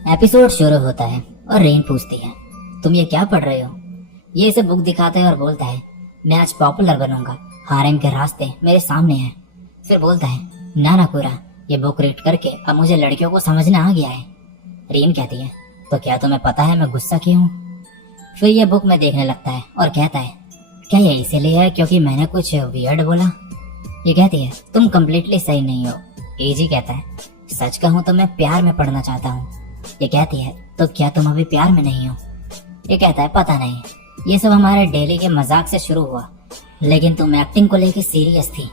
Episode शुरू होता है और रेन पूछती है, तुम ये क्या पढ़ रहे हो? ये इसे बुक दिखाता है और बोलता है, मैं आज पॉपुलर बनूंगा, हारेम के रास्ते मेरे सामने हैं। फिर बोलता है, ना नाकुरा, ये बुक रीड करके अब मुझे लड़कियों को समझना आ गया है। रेन कहती है, तो क्या तुम्हें पता है मैं गुस्सा क्यों हूँ? फिर ये बुक में देखने लगता है और कहता है, क्या ये इसीलिए है क्योंकि मैंने कुछ वियर्ड बोला? ये कहती है, तुम कम्प्लीटली सही नहीं हो। एजी कहता है, सच कहूँ तो मैं प्यार में पढ़ना चाहता हूँ। ये कहती है, तो क्या तुम अभी प्यार में नहीं हो? ये कहता है, पता नहीं, ये सब हमारे डेली के मजाक से शुरू हुआ, लेकिन तुम एक्टिंग को लेकर सीरियस थी,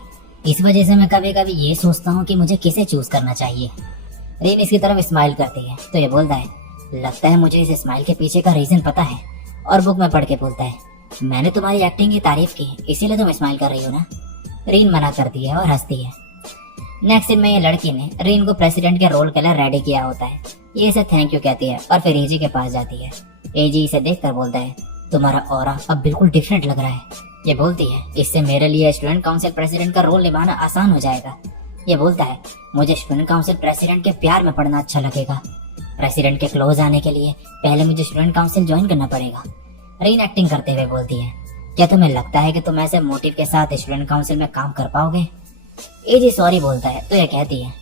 इस वजह से मैं कभी कभी ये सोचता हूँ कि मुझे किसे चूज करना चाहिए। रेन इसकी तरफ स्माइल करती है तो ये बोलता है, लगता है मुझे इस स्माइल के पीछे का रीजन पता है। और बुक में पढ़ के बोलता है, मैंने तुम्हारी एक्टिंग की तारीफ की, इसीलिए तुम स्माइल कर रही हो ना? रेन मना करती है और हंसती है। नेक्स्ट सीन में ये लड़की ने रेन को प्रेसिडेंट के रोल के लिए रेडी किया होता है। ये इसे थैंक यू कहती है और फिर एजी के पास जाती है। एजी इसे देखकर बोलता है, तुम्हारा ऑरा अब बिल्कुल डिफरेंट लग रहा है। ये बोलती है, इससे मेरे लिए स्टूडेंट काउंसिल प्रेसिडेंट का रोल निभाना आसान हो जाएगा। ये बोलता है, मुझे स्टूडेंट काउंसिल प्रेसिडेंट के प्यार में पढ़ना अच्छा लगेगा। प्रेसिडेंट के क्लोज आने के लिए पहले मुझे स्टूडेंट काउंसिल ज्वाइन करना पड़ेगा। रेन एक्टिंग करते हुए बोलती है, क्या तुम्हें लगता है कि तुम ऐसे मोटिव के साथ स्टूडेंट काउंसिल में काम कर पाओगे? एजी सॉरी बोलता है तो ये कहती है,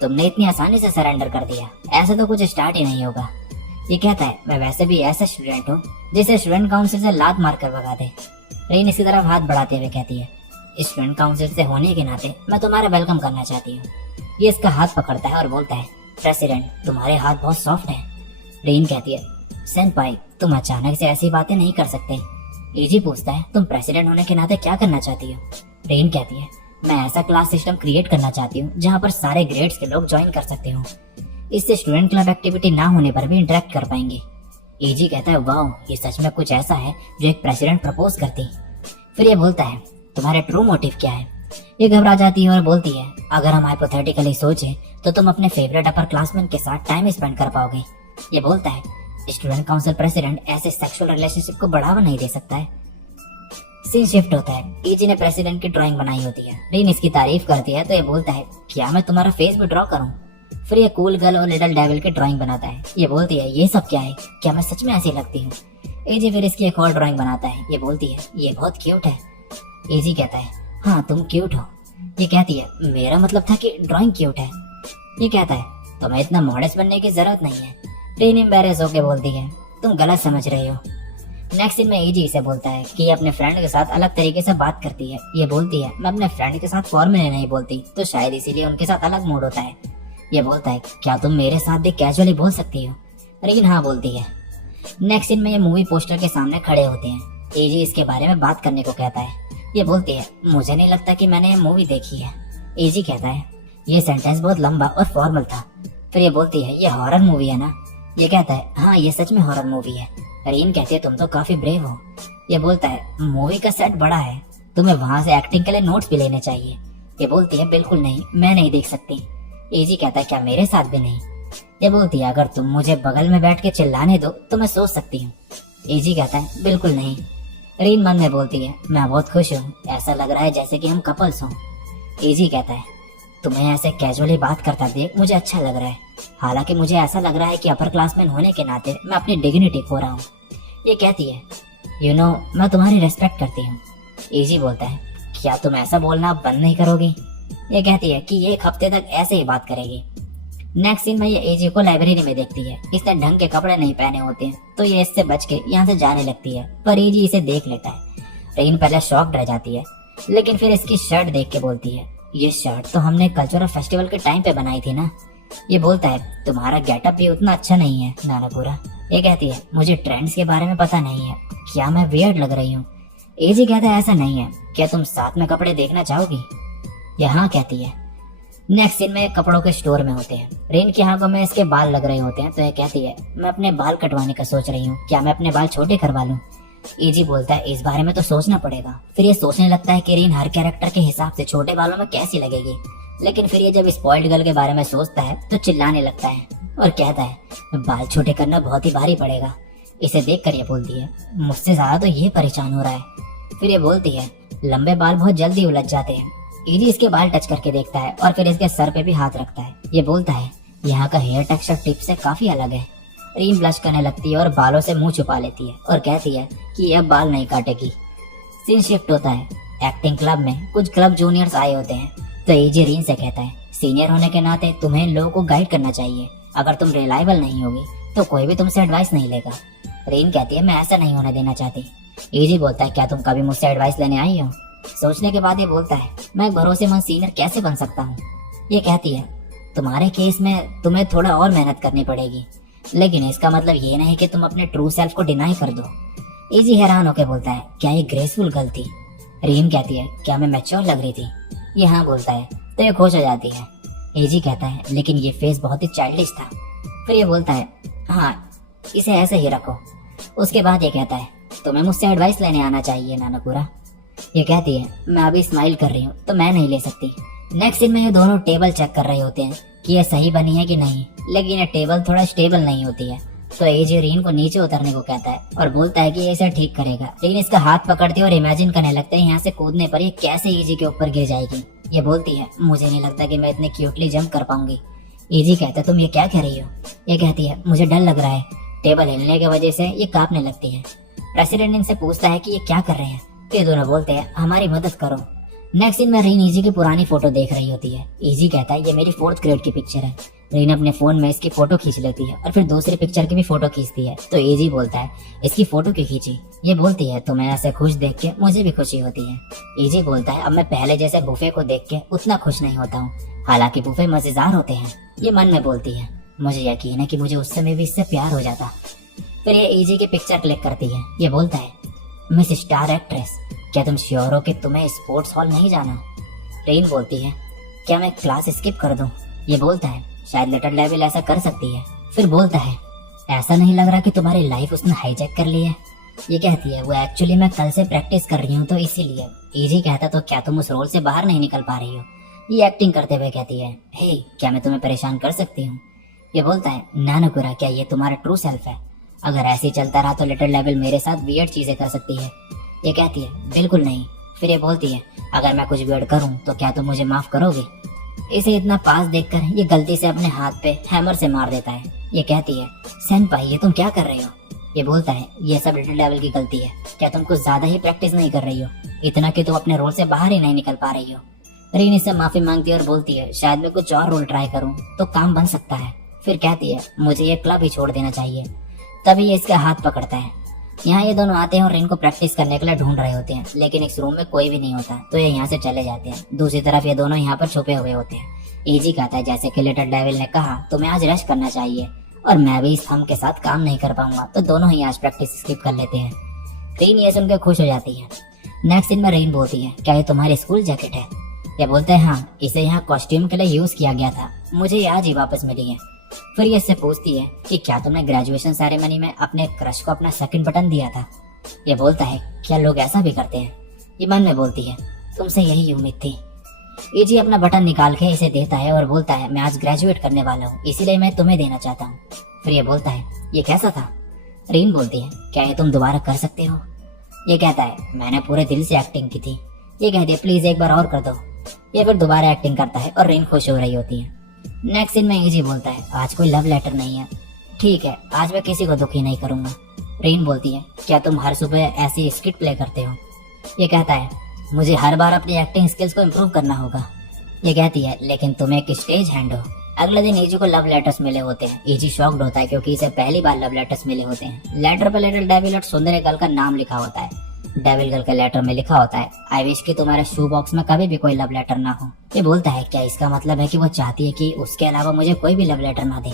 तुमने इतनी आसानी से सरेंडर कर दिया, ऐसे तो कुछ स्टार्ट ही नहीं होगा। ये कहता है, मैं वैसे भी ऐसा स्टूडेंट हूँ जिसे स्टूडेंट काउंसिल से लात मार कर भगा दे। रेन इसी तरफ हाथ बढ़ाते हुए कहती है, स्टूडेंट काउंसिल से होने के नाते मैं तुम्हारा वेलकम करना चाहती हूँ। ये इसका हाथ पकड़ता है और बोलता है, प्रेसिडेंट तुम्हारे हाथ बहुत सॉफ्ट है। रेन कहती है, सेनपाई तुम अचानक से ऐसी बातें नहीं कर सकते। एजी पूछता है, तुम प्रेसिडेंट होने के नाते क्या करना चाहती हो? रेन कहती है, मैं ऐसा क्लास सिस्टम क्रिएट करना चाहती हूँ जहाँ पर सारे ग्रेड्स के लोग ज्वाइन कर सकते हो। इससे स्टूडेंट क्लब एक्टिविटी ना होने पर भी इंटरेक्ट कर पाएंगे। एजी कहता है, वाह, ये सच में कुछ ऐसा है जो एक प्रेसिडेंट प्रपोज करती। फिर ये बोलता है, तुम्हारे ट्रू मोटिव क्या है? ये घबरा जाती है और बोलती है, अगर हम हाइपोथेटिकली सोचें तो तुम अपने फेवरेट अपर क्लासमैन के साथ टाइम स्पेंड कर पाओगे। ये बोलता है, स्टूडेंट काउंसिल प्रेसिडेंट ऐसे सेक्सुअल रिलेशनशिप को बढ़ावा नहीं दे सकता है। सीन शिफ्ट होता है, एजी ने प्रेसिडेंट की ड्राइंग बनाई होती है। रेन इसकी तारीफ करती है तो ये बोलता है, क्या मैं तुम्हारा फेस भी ड्रॉ करूं? फिर ये कूल गर्ल और लिटिल डेविल की ड्राइंग बनाता है। ये बोलती है, ये सब क्या है, क्या मैं सच में ऐसी लगती हूँ? एजी फिर इसकी एक और ड्राइंग बनाता है। ये बोलती है, ये बहुत क्यूट है। एजी कहता है, हाँ तुम क्यूट हो। ये कहती है, मेरा मतलब था कि ड्राइंग क्यूट है। ये कहता है, तुम्हें इतना मॉडेस्ट बनने की जरूरत नहीं है। रेन एम्बैरेस होकर बोलती है, तुम गलत समझ रही हो। नेक्स्ट सीन में एजी इसे बोलता है कि ये अपने फ्रेंड के साथ अलग तरीके से बात करती है। ये बोलती है, मैं अपने फ्रेंड के साथ फॉर्मली नहीं बोलती, तो शायद इसीलिए उनके साथ अलग मूड होता है। ये बोलता है, क्या तुम मेरे साथ भी कैजुअली बोल सकती हो? रेन हाँ बोलती है। नेक्स्ट सीन में ये मूवी पोस्टर के सामने खड़े होते हैं। एजी इसके बारे में बात करने को कहता है। ये बोलती है, मुझे नहीं लगता कि मैंने ये मूवी देखी है। एजी कहता है, ये सेंटेंस बहुत लंबा और फॉर्मल था। फिर ये बोलती है, ये हॉरर मूवी है ना? ये कहता है, हाँ ये सच में हॉरर मूवी है। रेन कहती है, तुम तो काफी ब्रेव हो। ये बोलता है, मूवी का सेट बड़ा है, तुम्हें वहाँ से एक्टिंग के लिए नोट्स भी लेने चाहिए। ये बोलती है, बिल्कुल नहीं, मैं नहीं देख सकती। एजी कहता है, क्या मेरे साथ भी नहीं? ये बोलती है, अगर तुम मुझे बगल में बैठ के चिल्लाने दो तो मैं सोच सकती हूँ। एजी कहता है, बिल्कुल नहीं। रेन मन में बोलती है, मैं बहुत खुश हूँ, ऐसा लग रहा है जैसे कि हम कपल्स हों। एजी कहता है, तुम्हें ऐसे कैजुअली बात करता देख मुझे अच्छा लग रहा है। हालांकि मुझे ऐसा लग रहा है कि अपर क्लासमैन होने के नाते मैं अपनी डिग्निटी खो रहा हूँ। ये कहती है, मैं तुम्हारी रेस्पेक्ट करती हूँ। एजी बोलता है, क्या तुम ऐसा बोलना बंद नहीं करोगी? ये कहती है कि ये एक हफ्ते तक ऐसे ही बात करेगी। नेक्स्ट सीन में ये एजी को लाइब्रेरी में देखती है। इसने ढंग के कपड़े नहीं पहने होते हैं तो ये इससे बच के यहाँ से जाने लगती है, पर एजी इसे देख लेता है। रेन पहले शॉक्ड रह जाती है, लेकिन फिर इसकी शर्ट देख के बोलती है, ये शर्ट तो हमने कल्चरल फेस्टिवल के टाइम पे बनाई थी ना? ये बोलता है, तुम्हारा गेटअप भी उतना अच्छा नहीं है नानापुरा। ये कहती है, मुझे ट्रेंड्स के बारे में पता नहीं है, क्या मैं वियर्ड लग रही हूँ? एजी कहता है, ऐसा नहीं है, क्या तुम साथ में कपड़े देखना चाहोगी? ये हाँ कहती है। नेक्स्ट सीन में कपड़ों के स्टोर में होते हैं। रेन की आंखों में इसके बाल लग रहे होते हैं तो ये कहती है, मैं अपने बाल कटवाने का सोच रही हूँ, क्या मैं अपने बाल छोटे करवा लूँ? एजी बोलता है, इस बारे में तो सोचना पड़ेगा। फिर ये सोचने लगता है कि रेन हर कैरेक्टर के हिसाब से छोटे बालों में कैसी लगेगी, लेकिन फिर ये जब स्पॉइल्ड गर्ल के बारे में सोचता है तो चिल्लाने लगता है और कहता है, बाल छोटे करना बहुत ही भारी पड़ेगा। इसे देखकर ये बोलती है, मुझसे ज्यादा तो ये परेशान हो रहा है। फिर ये बोलती है, लंबे बाल बहुत जल्दी उलझ जाते हैं। एजी इसके बाल टच करके देखता है और फिर इसके सर पे भी हाथ रखता है। ये बोलता है, यहाँ का हेयर टेक्सचर टिप से काफी अलग है। रीन ब्लश करने लगती है और बालों से मुंह छुपा लेती है और कहती है कि अब बाल नहीं काटेगी। सीन शिफ्ट होता है। एक्टिंग क्लब में कुछ क्लब जूनियर्स आए होते हैं तो एजी रीन से कहता है, सीनियर होने के नाते तुम्हें इन लोगों को गाइड करना चाहिए। अगर तुम रिलायबल नहीं होगी तो कोई भी तुमसे एडवाइस नहीं लेगा। रीन कहती है, मैं ऐसा नहीं होने देना चाहती। एजी बोलता है, क्या तुम कभी मुझसे एडवाइस लेने आई हो? सोचने के बाद ये बोलता है, मैं एक भरोसेमंद सीनियर कैसे बन सकता हूँ? ये कहती है, तुम्हारे केस में तुम्हें थोड़ा और मेहनत करनी पड़ेगी, लेकिन इसका मतलब ये नहीं कि तुम अपने ट्रू सेल्फ को डिनाई कर दो। एजी हैरान होकर बोलता है, क्या ये ग्रेसफुल गर्ल थी? रीन कहती है, क्या मैं मैच्योर लग रही थी? ये हाँ बोलता है तो ये खुश हो जाती है। एजी कहता है, लेकिन ये फेस बहुत ही चाइल्डिश था। फिर ये बोलता है, हाँ इसे ऐसे ही रखो। उसके बाद ये कहता है, तुम्हें मुझसे एडवाइस लेने आना चाहिए नानापुरा। ये कहती है, मैं अभी स्माइल कर रही हूँ तो मैं नहीं ले सकती। नेक्स्ट सीन में ये दोनों टेबल चेक कर रहे होते हैं कि ये सही बनी है कि नहीं, लेकिन ये टेबल थोड़ा स्टेबल नहीं होती है। तो एजी रीन को नीचे उतरने को कहता है और बोलता है कि ये इसे ठीक करेगा। रीन इसका हाथ पकड़ती है और इमेजिन करने लगता है यहाँ से कूदने पर ये कैसे एजी के ऊपर गिर जाएगी। ये बोलती है, मुझे नहीं लगता कि मैं इतने क्यूटली जंप कर पाऊंगी। एजी कहता है, तुम ये क्या कह रही हो? ये कहती है, मुझे डर लग रहा है। टेबल हिलने की वजह से ये कांपने लगती है। प्रेसिडेंट इनसे पूछता है कि ये क्या कर रहे हैं। ये दोनों बोलते हैं, हमारी मदद करो। नेक्स्ट सीन में रीन एजी की पुरानी फोटो देख रही होती है। एजी कहता है, ये मेरी 4th ग्रेड की पिक्चर है। रीन अपने फोन में इसकी फोटो खींच लेती है और फिर दूसरी पिक्चर की भी फोटो खींचती है। तो एजी बोलता है, इसकी फोटो क्यों खींची? ये बोलती है, तुम्हें ऐसे खुश देख के मुझे भी खुशी होती है। एजी बोलता है, अब मैं पहले जैसे बुफे को देख के उतना खुश नहीं होता हूँ, हालांकि बुफे मजेदार होते हैं। ये मन में बोलती है, मुझे यकीन है कि मुझे उस समय भी इससे प्यार हो जाता। फिर ये एजी की पिक्चर क्लिक करती है। ये बोलता है, मिस स्टार एक्ट्रेस, क्या तुम श्योर हो कि तुम्हें स्पोर्ट्स हॉल नहीं जाना? रीन बोलती है, क्या मैं क्लास स्किप कर दूं? ये बोलता है, शायद लिटिल डेविल ऐसा कर सकती है। फिर बोलता है, ऐसा नहीं लग रहा कि तुम्हारी लाइफ उसने हाईजैक कर ली है? ये कहती है, वो एक्चुअली मैं कल से प्रैक्टिस कर रही हूँ तो इसीलिए। एजी कहता, तो क्या तुम उस रोल से बाहर नहीं निकल पा रही हो? ये एक्टिंग करते हुए कहती है, हे क्या मैं तुम्हें परेशान कर सकती हूँ? ये बोलता है, नानकुरा, क्या ये तुम्हारा ट्रू सेल्फ है? अगर ऐसे ही चलता रहा तो लिटिल डेविल मेरे साथ वियर्ड चीजें कर सकती है। ये कहती है, बिल्कुल नहीं। फिर ये बोलती है, अगर मैं कुछ वियर्ड करूं तो क्या तुम मुझे माफ करोगे? इसे इतना पास देखकर ये गलती से अपने हाथ पे हैमर से मार देता है। ये कहती है, सेनपाई ये तुम क्या कर रहे हो? ये बोलता है, ये सब लिटिल डेविल की गलती है। क्या तुम कुछ ज्यादा ही प्रैक्टिस नहीं कर रही हो? इतना कि तुम अपने रोल से बाहर ही नहीं निकल पा रही हो। रीन इससे माफी मांगती है और बोलती है, शायद मैं कुछ और रोल ट्राई करूं तो काम बन सकता है। फिर कहती है, मुझे ये क्लब ही छोड़ देना चाहिए। तभी ये इसका हाथ पकड़ता है। यहाँ ये दोनों आते हैं और रीन को प्रैक्टिस करने के लिए ढूंढ रहे होते हैं, लेकिन इस रूम में कोई भी नहीं होता तो ये यहाँ से चले जाते हैं। दूसरी तरफ ये दोनों यहाँ पर छुपे हुए होते हैं। एजी कहता है, जैसे कि लिटिल डेविल ने कहा, तुम्हें आज रेस्ट करना चाहिए और मैं भी इस थंब के साथ काम नहीं कर पाऊंगा, तो दोनों ही आज प्रैक्टिस स्किप कर लेते हैं। रीन ये सुनकर खुश हो जाती है। नेक्स्ट सीन में रीन बोलती है, क्या ये तुम्हारी स्कूल जैकेट है? ये बोलते हैं, हाँ, इसे यहाँ कॉस्ट्यूम के लिए यूज किया गया था, मुझे ये आज ही वापस मिली है। फिर ये इससे पूछती है कि क्या तुमने ग्रेजुएशन सेरेमनी में अपने क्रश को अपना सेकंड बटन दिया था? ये बोलता है, क्या लोग ऐसा भी करते हैं? ये मन में बोलती है, तुमसे यही उम्मीद थी। एजी अपना बटन निकाल के इसे देता है और बोलता है, मैं आज ग्रेजुएट करने वाला हूँ, इसीलिए मैं तुम्हें देना चाहता हूँ। फिर ये बोलता है, ये कैसा था? रीन बोलती है, क्या ये तुम दोबारा कर सकते हो? ये कहता है, मैंने पूरे दिल से एक्टिंग की थी। ये कहती है, प्लीज एक बार और कर दो। ये फिर दोबारा एक्टिंग करता है और रीन खुश हो रही होती है। नेक्स्ट सीन में एजी बोलता है, आज कोई लव लेटर नहीं है। ठीक है, आज मैं किसी को दुखी नहीं करूंगा। रीन बोलती है, क्या तुम हर सुबह ऐसी स्किट प्ले करते हो? ये कहता है, मुझे हर बार अपनी एक्टिंग स्किल्स को इम्प्रूव करना होगा। ये कहती है, लेकिन तुम एक स्टेज हैंड हो। अगले दिन एजी को लव लेटर्स मिले होते हैं। एजी शॉक्ड होता है क्योंकि इसे पहली बार लव लेटर्स मिले होते हैं। लेटर पर लिटिल डेविल और सुंदर गर्ल का नाम लिखा होता है। डेविल गर्ल के लेटर में लिखा होता है, आई विश कि तुम्हारे शू बॉक्स में कभी भी कोई लव लेटर ना हो। ये बोलता है, क्या इसका मतलब है कि वो चाहती है कि उसके अलावा मुझे कोई भी लव लेटर ना दे?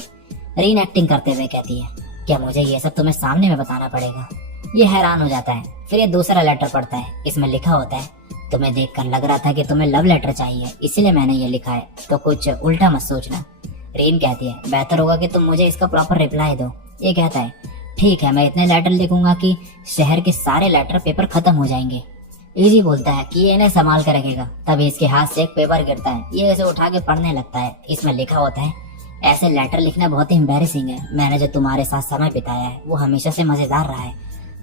रीन एक्टिंग करते हुए कहती है, क्या मुझे ये सब तुम्हें सामने में बताना पड़ेगा? ये हैरान हो जाता है। फिर ये दूसरा लेटर पढ़ता है। इसमें लिखा होता है, तुम्हें देखकर लग रहा था कि तुम्हें लव लेटर चाहिए, इसीलिए मैंने ये लिखा है, तो कुछ उल्टा मत सोचना। रीन कहती है, बेहतर होगा कि तुम मुझे इसका प्रॉपर रिप्लाई दो। ये कहता है, ठीक है, मैं इतने लेटर लिखूंगा कि शहर के सारे लेटर पेपर खत्म हो जाएंगे। एजी बोलता है कि ये इन्हें संभाल कर रखेगा। तभी इसके हाथ से एक पेपर गिरता है। ये इसे उठा के पढ़ने लगता है। इसमें लिखा होता है, ऐसे लेटर लिखना बहुत ही एम्बैरेसिंग है। मैंने जो तुम्हारे साथ समय बिताया है वो हमेशा से मजेदार रहा है।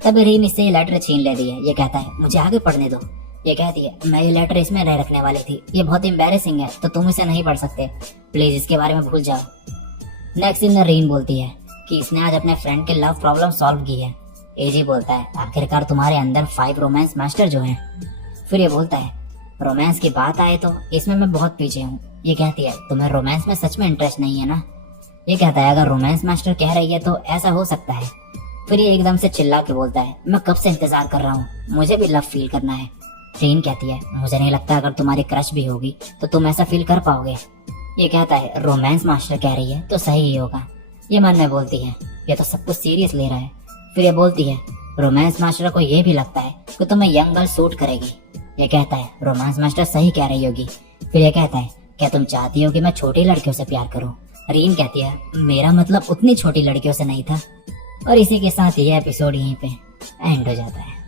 तभी रीन इससे ये लेटर छीन लेती है। ये कहता है, मुझे आगे पढ़ने दो। ये कहती है, मैं ये लेटर इसमें नहीं रखने वाली थी, ये बहुत एम्बैरेसिंग है तो तुम इसे नहीं पढ़ सकते, प्लीज इसके बारे में भूल जाओ। नेक्स्ट सीन में रीन बोलती है कि इसने आज अपने फ्रेंड के लव प्रॉब्लम सॉल्व की है। एजी बोलता है आखिरकार तुम्हारे अंदर 5 रोमांस मास्टर जो हैं। फिर ये बोलता है रोमांस की बात आए तो इसमें मैं बहुत पीछे हूँ। ये कहती है तुम्हें रोमांस में सच में इंटरेस्ट नहीं है ना। ये कहता है अगर रोमांस मास्टर कह रही है तो ऐसा हो सकता है। फिर ये एकदम से चिल्ला के बोलता है मैं कब से इंतजार कर रहा हूँ, मुझे भी लव फील करना है। रीन कहती है मुझे नहीं लगता अगर तुम्हारी क्रश भी होगी तो तुम ऐसा फील कर पाओगे। ये कहता है रोमांस मास्टर कह रही है तो सही ही होगा। ये मन में बोलती है ये तो सब कुछ सीरियस ले रहा है। फिर ये बोलती है रोमांस मास्टर को ये भी लगता है कि तुम्हें यंग गर्ल सूट करेगी। ये कहता है रोमांस मास्टर सही कह रही होगी। फिर ये कहता है क्या तुम चाहती हो कि मैं छोटी लड़कियों से प्यार करूं? रीन कहती है मेरा मतलब उतनी छोटी लड़कियों से नहीं था। और इसी के साथ ये एपिसोड यहीं पे एंड हो जाता है।